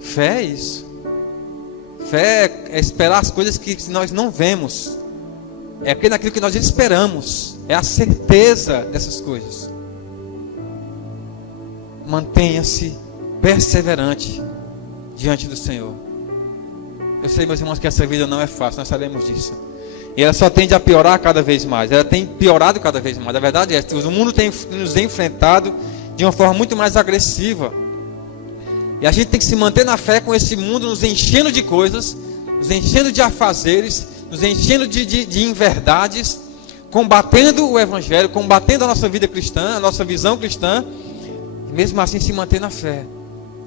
Fé é isso. Fé é esperar as coisas que nós não vemos. É crer naquilo que nós esperamos. É a certeza dessas coisas. Mantenha-se perseverante diante do Senhor. Eu sei, meus irmãos, que essa vida não é fácil, nós sabemos disso. E ela só tende a piorar cada vez mais. Ela tem piorado cada vez mais. A verdade é que o mundo tem nos enfrentado de uma forma muito mais agressiva. E a gente tem que se manter na fé com esse mundo nos enchendo de coisas, nos enchendo de afazeres, nos enchendo de inverdades, combatendo o Evangelho, combatendo a nossa vida cristã, a nossa visão cristã, e mesmo assim se manter na fé.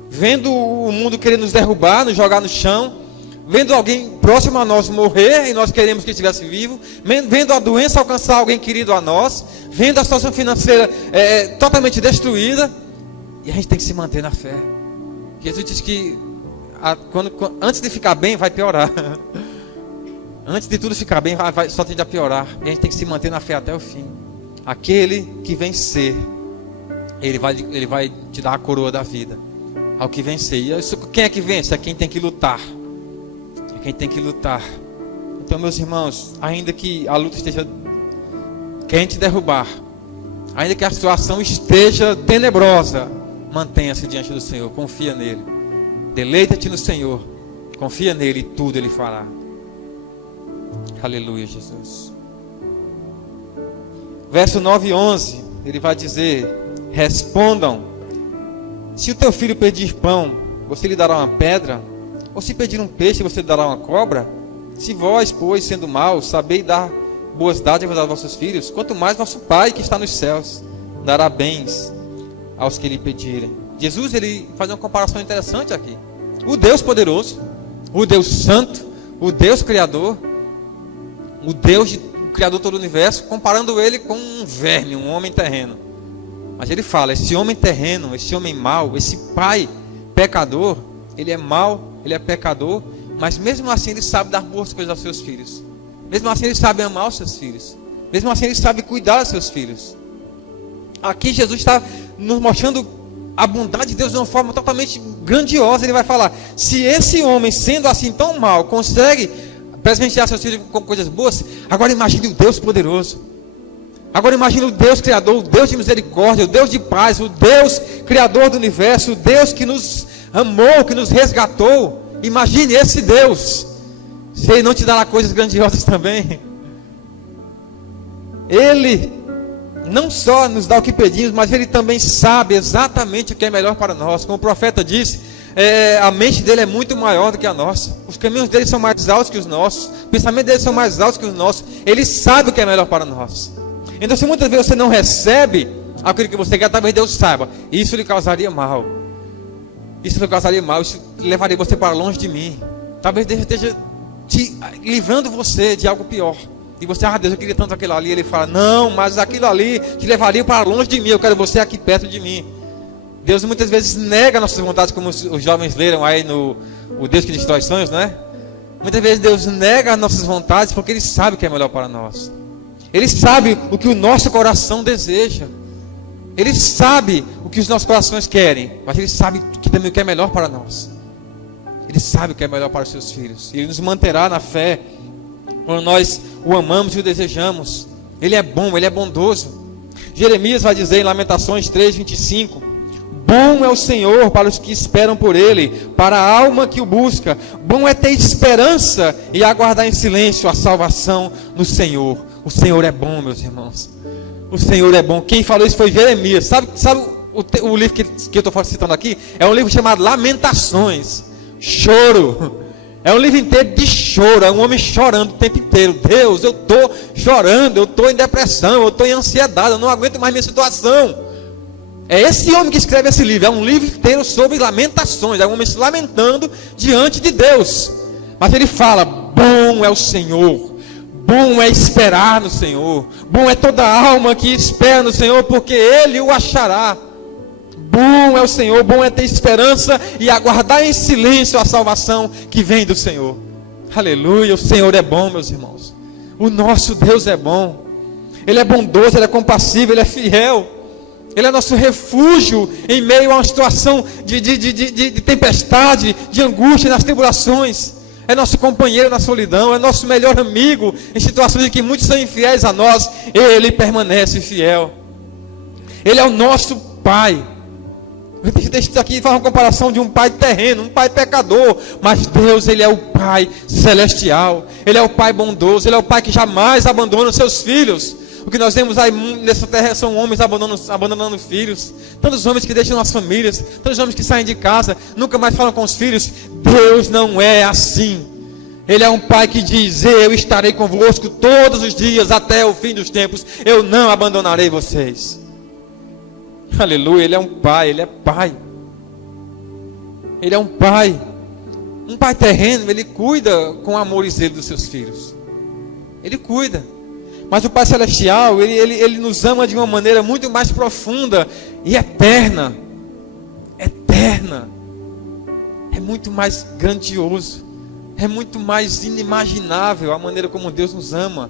Vendo o mundo querer nos derrubar, nos jogar no chão, vendo alguém próximo a nós morrer e nós queremos que estivesse vivo, vendo a doença alcançar alguém querido a nós, vendo a situação financeira totalmente destruída, e a gente tem que se manter na fé. Jesus diz que antes de ficar bem vai piorar. Antes de tudo ficar bem só tende a piorar. E a gente tem que se manter na fé até o fim. Aquele que vencer, ele vai te dar a coroa da vida. Ao que vencer. E quem é que vence? É quem tem que lutar. É quem tem que lutar. Então, meus irmãos, ainda que a luta esteja querendo te derrubar, ainda que a situação esteja tenebrosa, mantenha-se diante do Senhor, confia nele. Deleita-te no Senhor, confia nele e tudo ele fará. Aleluia, Jesus. Verso 9 e 11, ele vai dizer: respondam, se o teu filho pedir pão, você lhe dará uma pedra? Ou se pedir um peixe, você lhe dará uma cobra? Se vós, pois, sendo maus, sabeis dar boas dádivas aos vossos filhos, quanto mais vosso Pai que está nos céus dará bens aos que lhe pedirem. Jesus, ele faz uma comparação interessante aqui. O Deus poderoso, o Deus santo, o Deus criador, o criador de todo o universo, comparando ele com um verme, um homem terreno. Mas ele fala, esse homem terreno, esse homem mau, esse pai pecador, ele é mau, ele é pecador, mas mesmo assim ele sabe dar boas coisas aos seus filhos. Mesmo assim ele sabe amar os seus filhos. Mesmo assim ele sabe cuidar dos seus filhos. Aqui Jesus está nos mostrando a bondade de Deus de uma forma totalmente grandiosa. Ele vai falar, se esse homem, sendo assim tão mau, consegue presentear seus filhos com coisas boas, agora imagine o Deus poderoso. Agora imagine o Deus criador, o Deus de misericórdia, o Deus de paz, o Deus criador do universo, o Deus que nos amou, que nos resgatou. Imagine esse Deus, se Ele não te dará coisas grandiosas também. Ele não só nos dá o que pedimos, mas Ele também sabe exatamente o que é melhor para nós. Como o profeta disse, a mente dele é muito maior do que a nossa. Os caminhos dele são mais altos que os nossos. Os pensamentos dele são mais altos que os nossos. Ele sabe o que é melhor para nós. Então, se muitas vezes você não recebe aquilo que você quer, talvez Deus saiba, isso lhe causaria mal. Isso lhe causaria mal. Isso levaria você para longe de mim. Talvez Deus esteja te livrando você de algo pior. E você, Deus, eu queria tanto aquilo ali. Ele fala, não, mas aquilo ali te levaria para longe de mim. Eu quero você aqui perto de mim. Deus muitas vezes nega nossas vontades, como os jovens leram aí no O Deus que Destrói Sonhos, né? Muitas vezes Deus nega nossas vontades porque Ele sabe o que é melhor para nós. Ele sabe o que o nosso coração deseja. Ele sabe o que os nossos corações querem, mas Ele sabe que também o que é melhor para nós. Ele sabe o que é melhor para os seus filhos. E Ele nos manterá na fé quando nós o amamos e o desejamos. Ele é bom, Ele é bondoso. Jeremias vai dizer em Lamentações 3:25: bom é o Senhor para os que esperam por Ele, para a alma que o busca. Bom é ter esperança e aguardar em silêncio a salvação no Senhor. O Senhor é bom, meus irmãos. O Senhor é bom. Quem falou isso foi Jeremias. Sabe o livro que eu estou citando aqui? É um livro chamado Lamentações. Choro. É um livro inteiro de choro. É um homem chorando o tempo inteiro. Deus, eu estou chorando. Eu estou em depressão. Eu estou em ansiedade. Eu não aguento mais minha situação. É esse homem que escreve esse livro. É um livro inteiro sobre lamentações. É um homem se lamentando diante de Deus. Mas ele fala, bom é o Senhor. Bom é esperar no Senhor. Bom é toda alma que espera no Senhor, porque Ele o achará. Bom é o Senhor, bom é ter esperança e aguardar em silêncio a salvação que vem do Senhor. Aleluia, o Senhor é bom, meus irmãos. O nosso Deus é bom. Ele é bondoso, Ele é compassivo, Ele é fiel. Ele é nosso refúgio em meio a uma situação de tempestade, de angústia, nas tribulações. É nosso companheiro na solidão, é nosso melhor amigo em situações em que muitos são infiéis a nós. Ele permanece fiel. Ele é o nosso Pai. Esse texto aqui faz uma comparação de um pai terreno, um pai pecador. Mas Deus, Ele é o Pai celestial. Ele é o Pai bondoso. Ele é o Pai que jamais abandona os seus filhos. O que nós vemos aí nessa terra são homens abandonando filhos. Tantos homens que deixam as famílias. Tantos homens que saem de casa, nunca mais falam com os filhos. Deus não é assim. Ele é um Pai que diz, eu estarei convosco todos os dias até o fim dos tempos. Eu não abandonarei vocês. Aleluia, Ele é um Pai, Ele é Pai. Ele é um Pai. Um Pai terreno, Ele cuida com amor e zelo dos seus filhos. Ele cuida. Mas o Pai Celestial, ele nos ama de uma maneira muito mais profunda e eterna. Eterna. É muito mais grandioso. É muito mais inimaginável a maneira como Deus nos ama.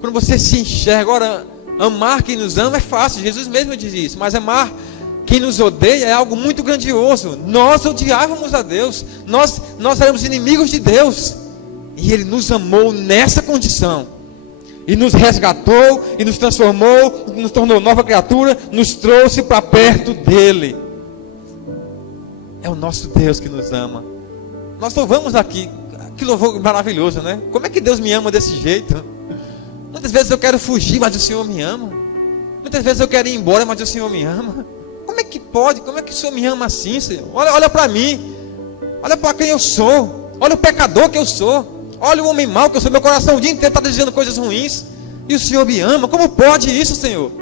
Quando você se enxerga, agora, amar quem nos ama é fácil. Jesus mesmo diz isso. Mas amar quem nos odeia é algo muito grandioso. Nós odiávamos a Deus. Nós éramos inimigos de Deus. E Ele nos amou nessa condição. E nos resgatou, e nos transformou, nos tornou nova criatura, nos trouxe para perto dEle. É o nosso Deus que nos ama. Nós louvamos aqui, que louvor maravilhoso, né? Como é que Deus me ama desse jeito? Muitas vezes eu quero fugir, mas o Senhor me ama. Muitas vezes eu quero ir embora, mas o Senhor me ama. Como é que pode? Como é que o Senhor me ama assim, Senhor? Olha para mim. Olha para quem eu sou. Olha o pecador que eu sou. Olha o homem mau que eu sou. Meu coração o dia inteiro está dizendo coisas ruins. E o Senhor me ama. Como pode isso, Senhor?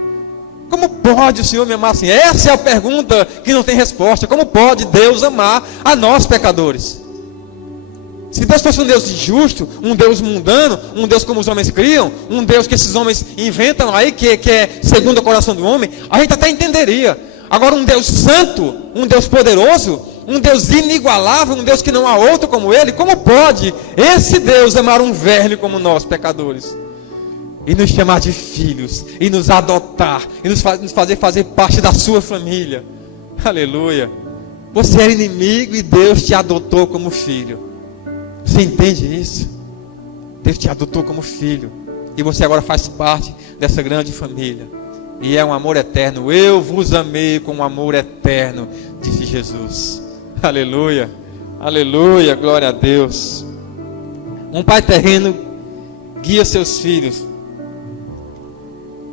Como pode o Senhor me amar assim? Essa é a pergunta que não tem resposta. Como pode Deus amar a nós pecadores? Se Deus fosse um Deus injusto, um Deus mundano, um Deus como os homens criam, um Deus que esses homens inventam aí, que é segundo o coração do homem, a gente até entenderia. Agora um Deus santo, um Deus poderoso, um Deus inigualável, um Deus que não há outro como Ele, como pode esse Deus amar um verme como nós, pecadores? E nos chamar de filhos, e nos adotar, e nos fazer parte da sua família. Aleluia. Você era inimigo e Deus te adotou como filho. Você entende isso? Deus te adotou como filho. E você agora faz parte dessa grande família. E é um amor eterno. Eu vos amei com um amor eterno, disse Jesus. Aleluia. Aleluia. Glória a Deus. Um pai terreno guia seus filhos.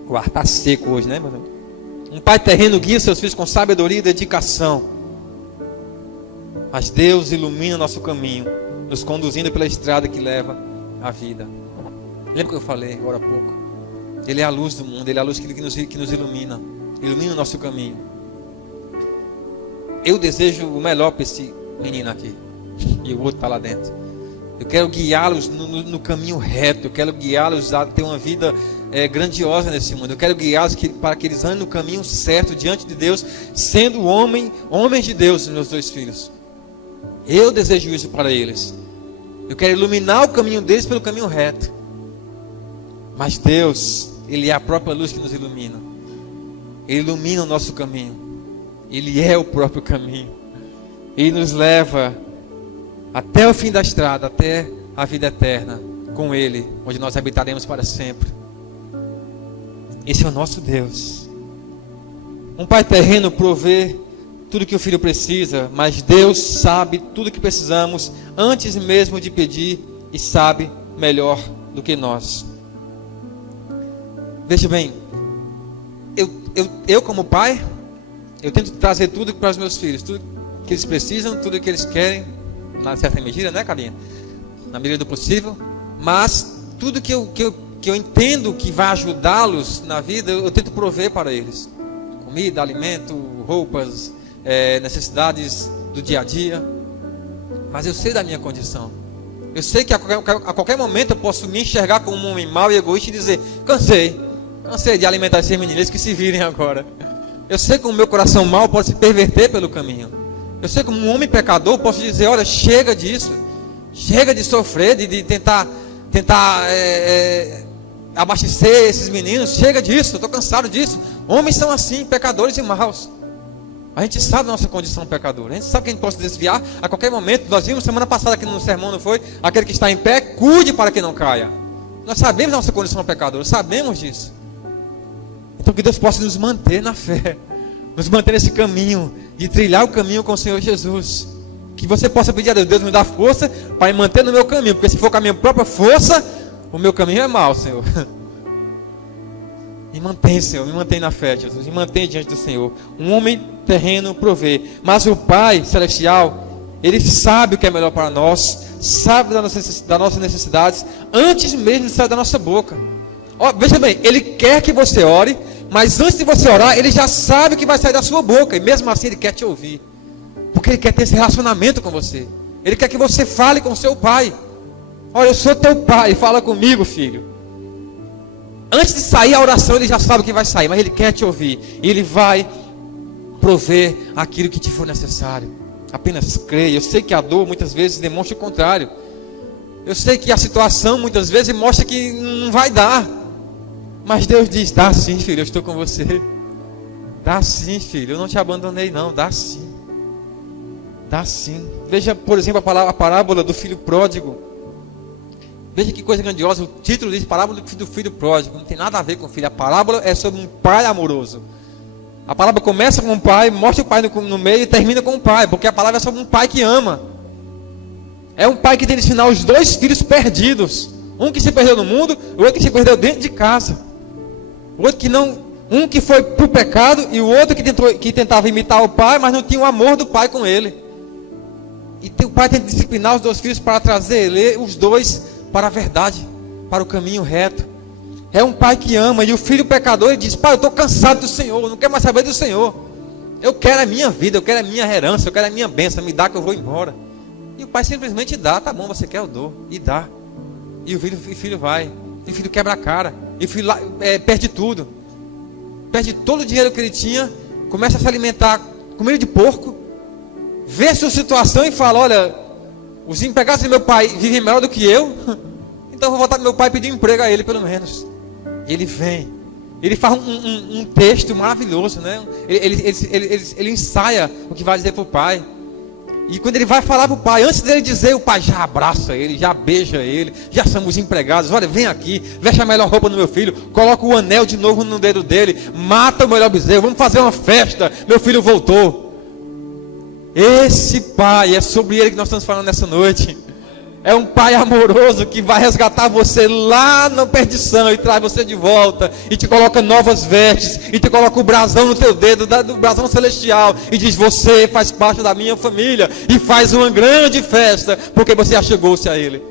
O ar está seco hoje, né, meu irmão? Um pai terreno guia seus filhos com sabedoria e dedicação. Mas Deus ilumina nosso caminho, nos conduzindo pela estrada que leva à vida. Lembra que eu falei agora há pouco? Ele é a luz do mundo, Ele é a luz que nos ilumina. Ilumina o nosso caminho. Eu desejo o melhor para esse menino aqui. E o outro está lá dentro. Eu quero guiá-los no caminho reto. Eu quero guiá-los a ter uma vida grandiosa nesse mundo. Eu quero guiá-los para que eles andem no caminho certo diante de Deus, sendo homens de Deus, os meus dois filhos. Eu desejo isso para eles. Eu quero iluminar o caminho deles pelo caminho reto. Mas Deus, Ele é a própria luz que nos ilumina. Ele ilumina o nosso caminho. Ele é o próprio caminho. Ele nos leva até o fim da estrada, até a vida eterna com Ele, onde nós habitaremos para sempre. Esse é o nosso Deus. Um pai terreno provê tudo que o filho precisa, mas Deus sabe tudo que precisamos antes mesmo de pedir e sabe melhor do que nós. Veja bem, eu como pai, eu tento trazer tudo para os meus filhos, tudo que eles precisam, tudo que eles querem, na certa medida, né, Carlinha? Na medida do possível, mas tudo que eu entendo que vai ajudá-los na vida, eu tento prover para eles. Comida, alimento, roupas, necessidades do dia a dia. Mas eu sei da minha condição. Eu sei que a qualquer momento eu posso me enxergar como um homem mau e egoísta e dizer: cansei de alimentar esses meninos, que se virem agora. Eu sei que o meu coração mau pode se perverter pelo caminho. Eu sei que como um homem pecador posso dizer: olha, chega disso. Chega de sofrer, de tentar abastecer esses meninos. Chega disso, eu estou cansado disso. Homens são assim, pecadores e maus. A gente sabe da nossa condição pecadora. A gente sabe que a gente pode se desviar a qualquer momento. Nós vimos semana passada aqui no sermão, não foi? Aquele que está em pé, cuide para que não caia. Nós sabemos da nossa condição pecadora, sabemos disso. Então que Deus possa nos manter na fé, nos manter nesse caminho, de trilhar o caminho com o Senhor Jesus. Que você possa pedir a Deus: Deus me dá força para me manter no meu caminho, porque se for com a minha própria força, o meu caminho é mau, Senhor. Me mantém, Senhor, me mantém na fé, Jesus, me mantém diante do Senhor. Um homem terreno provê, mas o Pai Celestial, Ele sabe o que é melhor para nós, sabe das nossas necessidades, antes mesmo de sair da nossa boca. Veja bem, Ele quer que você ore, mas antes de você orar, Ele já sabe o que vai sair da sua boca, e mesmo assim Ele quer te ouvir, porque Ele quer ter esse relacionamento com você. Ele quer que você fale com seu Pai. Olha, eu sou teu Pai, fala comigo, filho. Antes de sair a oração, Ele já sabe o que vai sair, mas Ele quer te ouvir, e Ele vai prover aquilo que te for necessário. Apenas creia. Eu sei que a dor muitas vezes demonstra o contrário. Eu sei que a situação muitas vezes mostra que não vai dar, mas Deus diz: dá sim, filho, eu estou com você. Dá sim, filho, eu não te abandonei não. Dá sim. Dá sim. Veja, por exemplo, a parábola do filho pródigo. Veja que coisa grandiosa. O título diz parábola do filho pródigo. Não tem nada a ver com filho. A parábola é sobre um pai amoroso. A palavra começa com o pai, mostra o pai no meio e termina com o pai, porque a palavra é sobre um pai que ama. É um pai que tem de ensinar os dois filhos perdidos. Um que se perdeu no mundo, o outro que se perdeu dentro de casa. O outro que não, um que foi para o pecado e o outro que tentava imitar o pai, mas não tinha o amor do pai com ele. E o pai tem que disciplinar os dois filhos para trazer os dois para a verdade, para o caminho reto. É um pai que ama. E o filho pecador, ele diz: pai, eu estou cansado do Senhor, eu não quero mais saber do Senhor. Eu quero a minha vida, eu quero a minha herança, eu quero a minha bênção, me dá que eu vou embora. E o pai simplesmente dá. Tá bom, você quer, eu dou. E dá. E o filho vai. E o filho quebra a cara. E o filho perde tudo. Perde todo o dinheiro que ele tinha. Começa a se alimentar com comida de porco. Vê a sua situação e fala: olha, os empregados do meu pai vivem melhor do que eu. Então eu vou voltar para meu pai e pedir um emprego a ele, pelo menos. E ele vem. Ele faz um texto maravilhoso, né? Ele ensaia o que vai dizer para o pai. E quando ele vai falar para o pai, antes dele dizer, o pai já abraça ele, já beija ele, já somos empregados. Olha, vem aqui, veste a melhor roupa no meu filho, coloca o anel de novo no dedo dele, mata o melhor bezerro, vamos fazer uma festa, meu filho voltou. Esse pai, é sobre ele que nós estamos falando nessa noite. É um pai amoroso que vai resgatar você lá na perdição e traz você de volta e te coloca novas vestes e te coloca o brasão no teu dedo, do brasão celestial, e diz: você faz parte da minha família, e faz uma grande festa porque você achegou-se a ele.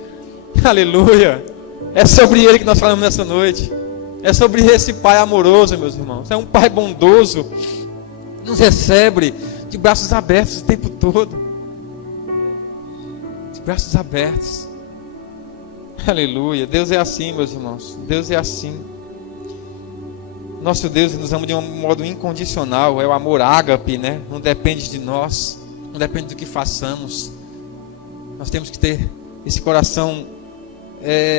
Aleluia. É sobre ele que nós falamos nessa noite. É sobre esse pai amoroso, meus irmãos. É um pai bondoso, nos recebe de braços abertos o tempo todo. Braços abertos. Aleluia. Deus é assim, meus irmãos. Deus é assim. Nosso Deus nos ama de um modo incondicional. É o amor ágape, né? Não depende de nós, não depende do que façamos. Nós temos que ter esse coração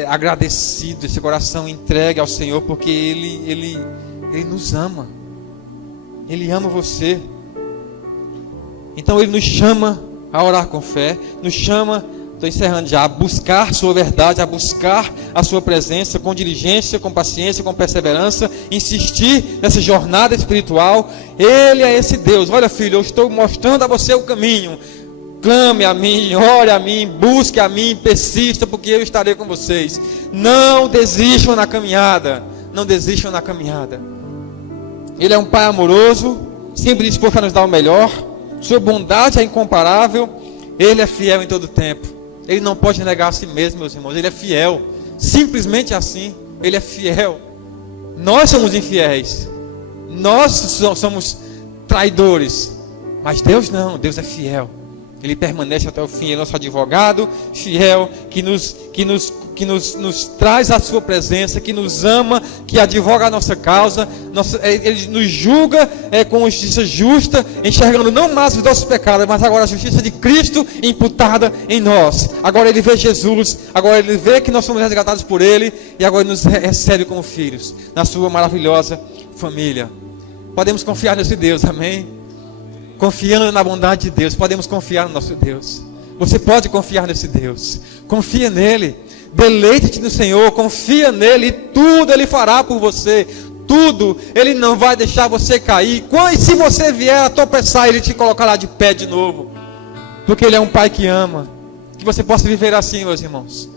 agradecido, esse coração entregue ao Senhor, porque Ele nos ama. Ele ama você. Então Ele nos chama a orar com fé, nos chama, estou encerrando já, a buscar sua verdade, a buscar a sua presença com diligência, com paciência, com perseverança, insistir nessa jornada espiritual. Ele é esse Deus. Olha, filho, eu estou mostrando a você o caminho. Clame a mim, ore a mim, busque a mim, persista, porque eu estarei com vocês. Não desistam na caminhada, não desistam na caminhada. Ele é um pai amoroso, sempre disposto a nos dar o melhor. Sua bondade é incomparável. Ele é fiel em todo tempo. Ele não pode negar a si mesmo, meus irmãos. Ele é fiel, simplesmente assim. Ele é fiel. Nós somos infiéis, nós somos traidores, mas Deus não. Deus é fiel. Ele permanece até o fim. Ele é nosso advogado fiel, que nos traz a sua presença, que nos ama, que advoga a nossa causa. Ele nos julga com justiça justa, enxergando não mais os nossos pecados, mas agora a justiça de Cristo imputada em nós. Agora Ele vê Jesus, agora Ele vê que nós somos resgatados por Ele, e agora Ele nos recebe como filhos, na sua maravilhosa família. Podemos confiar nesse Deus, amém? Confiando na bondade de Deus, podemos confiar no nosso Deus. Você pode confiar nesse Deus. Confia nele. Deleite-te no Senhor. Confia nele. E tudo Ele fará por você. Tudo. Ele não vai deixar você cair. E se você vier a tropeçar, Ele te colocará de pé de novo. Porque Ele é um Pai que ama. Que você possa viver assim, meus irmãos.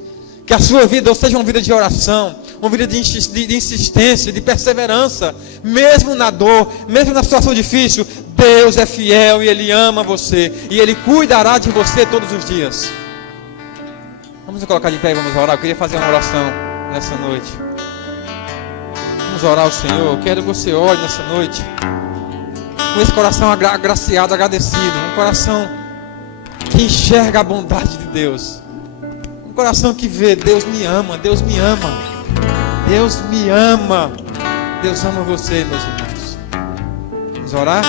Que a sua vida seja uma vida de oração, uma vida de insistência, de perseverança, mesmo na dor, mesmo na situação difícil. Deus é fiel e Ele ama você, e Ele cuidará de você todos os dias. Vamos nos colocar de pé e vamos orar. Eu queria fazer uma oração nessa noite. Vamos orar ao Senhor. Eu quero que você ore nessa noite com esse coração agraciado, agradecido, um coração que enxerga a bondade de Deus, um coração que vê: Deus me ama, Deus me ama, Deus me ama, Deus ama você, meus irmãos. Vamos orar?